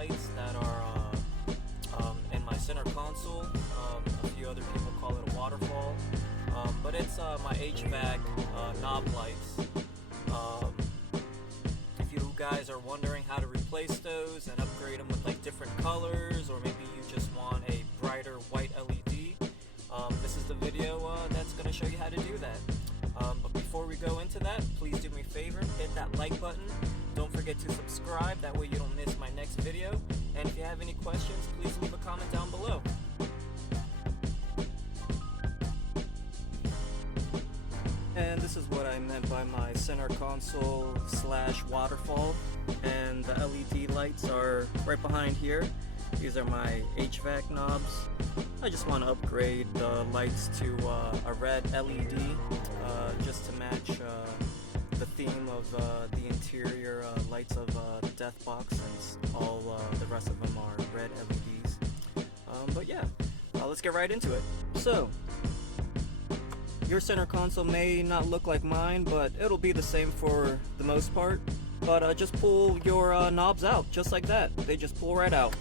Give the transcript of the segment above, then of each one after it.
lights that are in my center console. A few other people call it a waterfall, but it's my HVAC knob lights. If you guys are wondering how to replace those and upgrade them with like different colors, or maybe you just want a brighter white LED, this is the video that's going to show you how to do that. But before we go into that, please do me a favor, hit that like button. Don't forget to subscribe, that way you don't miss my next video. And if you have any questions, please leave a comment down below. And this is what I meant by my center console / waterfall. And the LED lights are right behind here. These are my HVAC knobs. I just want to upgrade the lights to a red LED just to match the theme of the interior lights of the deathbx, since all the rest of them are red LEDs. But yeah, let's get right into it. So, your center console may not look like mine, but it'll be the same for the most part. But just pull your knobs out, just like that. They just pull right out.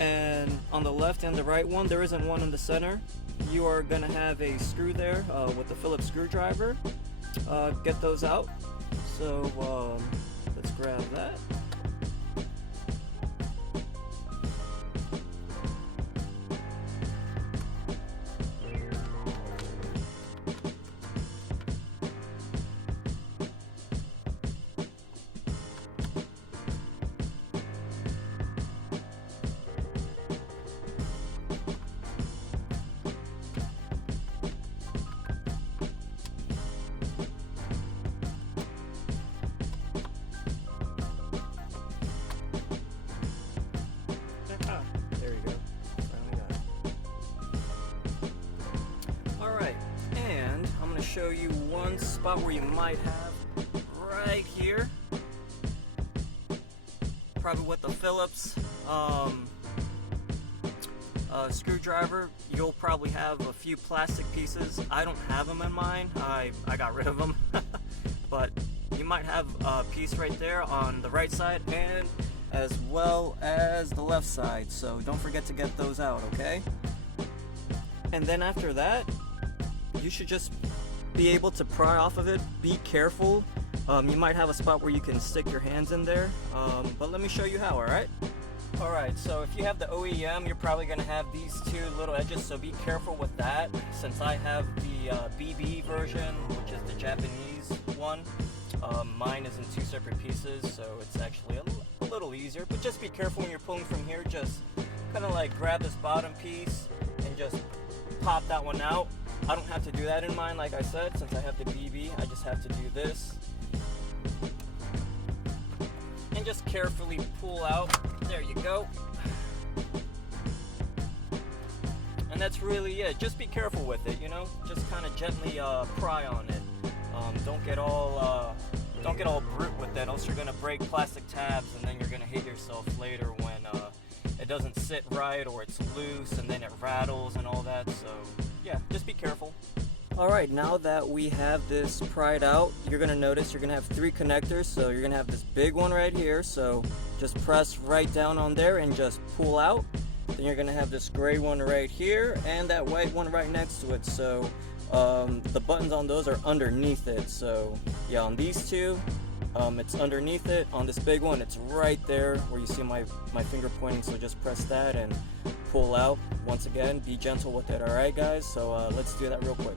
And on the left and the right one, there isn't one in the center. You are gonna have a screw there with the Phillips screwdriver. Get those out. So let's grab that. Show you one spot where you might have right here, probably with the Phillips screwdriver. You'll probably have a few plastic pieces. I don't have them in mine. I got rid of them. But you might have a piece right there on the right side, and as well as the left side, so don't forget to get those out, okay? And then after that, you should just be able to pry off of it. Be careful. You might have a spot where you can stick your hands in there, but let me show you how. Alright, so if you have the OEM, you're probably going to have these two little edges, so be careful with that. Since I have the BB version, which is the Japanese one, mine is in two separate pieces, so it's actually a little easier. But just be careful when you're pulling from here. Just kind of like grab this bottom piece and just pop that one out. I don't have to do that in mine, like I said, since I have the BB. I just have to do this. And just carefully pull out. There you go. And that's really it. Just be careful with it, you know? Just kind of gently pry on it. Don't get all brute with it, else you're gonna break plastic tabs, and then you're gonna hate yourself later when it doesn't sit right, or it's loose and then it rattles and all that. So yeah, just be careful. Alright, now that we have this pried out, you're going to notice you're going to have three connectors. So you're going to have this big one right here, so just press right down on there and just pull out. Then you're going to have this gray one right here, and that white one right next to it. So the buttons on those are underneath it. So yeah, on these two, it's underneath it. On this big one, it's right there where you see my finger pointing, so just press that and pull out. Once again, be gentle with it. Alright guys, so let's do that real quick.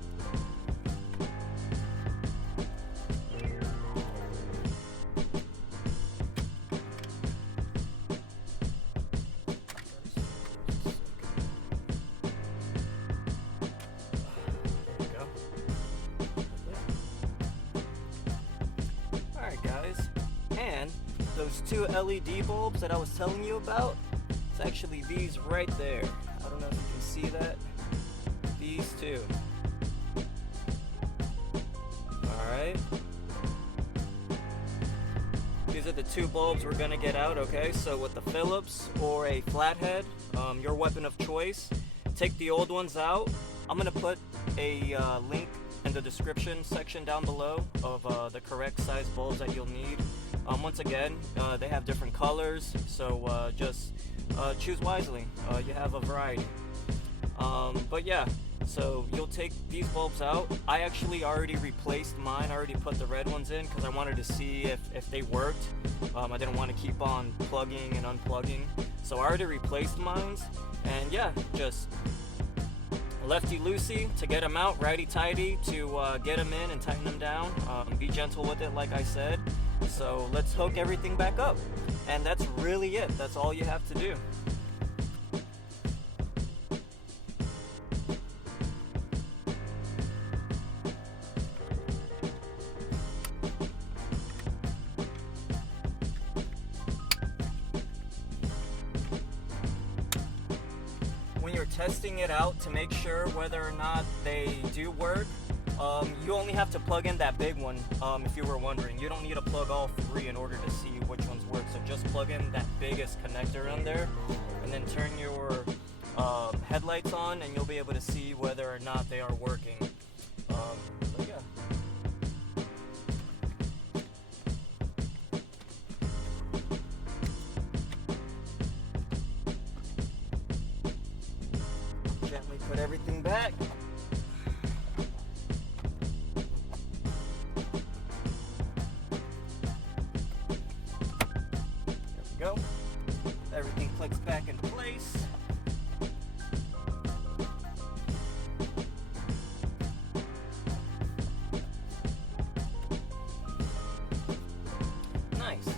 And those two LED bulbs that I was telling you about, it's actually these right there. I don't know if you can see that. These two. Alright. These are the two bulbs we're gonna get out, okay? So with the Phillips or a flathead, your weapon of choice, take the old ones out. I'm gonna put a link in the description section down below of the correct size bulbs that you'll need. Once again, they have different colors, so just choose wisely. You have a variety. But yeah, so you'll take these bulbs out. I actually already replaced mine. I already put the red ones in because I wanted to see if they worked. I didn't want to keep on plugging and unplugging. So I already replaced mine. And yeah, just lefty-loosey to get them out, righty-tighty to get them in and tighten them down. Be gentle with it, like I said. So let's hook everything back up. And that's really it. That's all you have to do. When you're testing it out to make sure whether or not they do work, you only have to plug in that big one. If you were wondering, you don't need to plug all three in order to see which ones work. So just plug in that biggest connector in there, and then turn your headlights on, and you'll be able to see whether or not they are working. But yeah. Gently put everything back. There we go. Everything clicks back in place. Nice.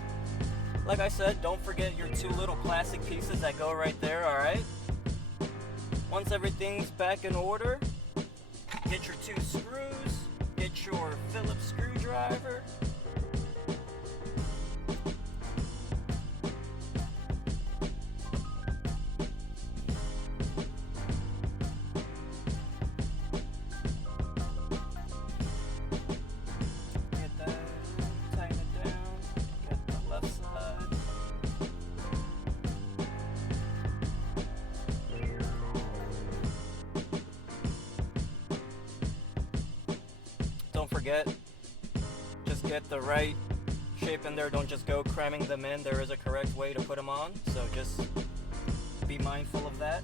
Like I said, don't forget your two little plastic pieces that go right there, alright? Once everything's back in order, get your two screws, get your Phillips screwdriver. Get that, tighten it down, get the left side. Don't forget, just get the right shape in there. Don't just go cramming them in. There is a correct way to put them on, so just be mindful of that.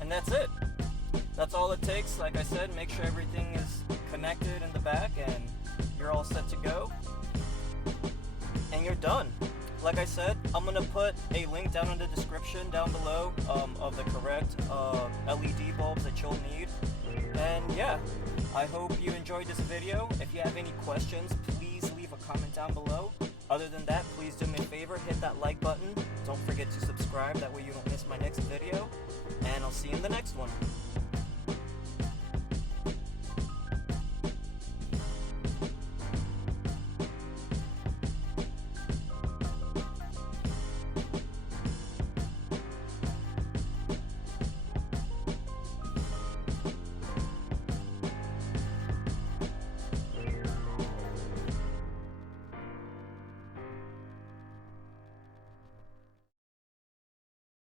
And that's it. That's all it takes. Like I said, make sure everything is connected in the back and you're all set to go. And you're done. Like I said, I'm gonna put a link down in the description down below of the correct LED bulbs that you'll need. And yeah, I hope you enjoyed this video. If you have any questions, please leave a comment down below. Other than that, please do me a favor, hit that like button. Don't forget to subscribe, that way you don't miss my next video. And I'll see you in the next one.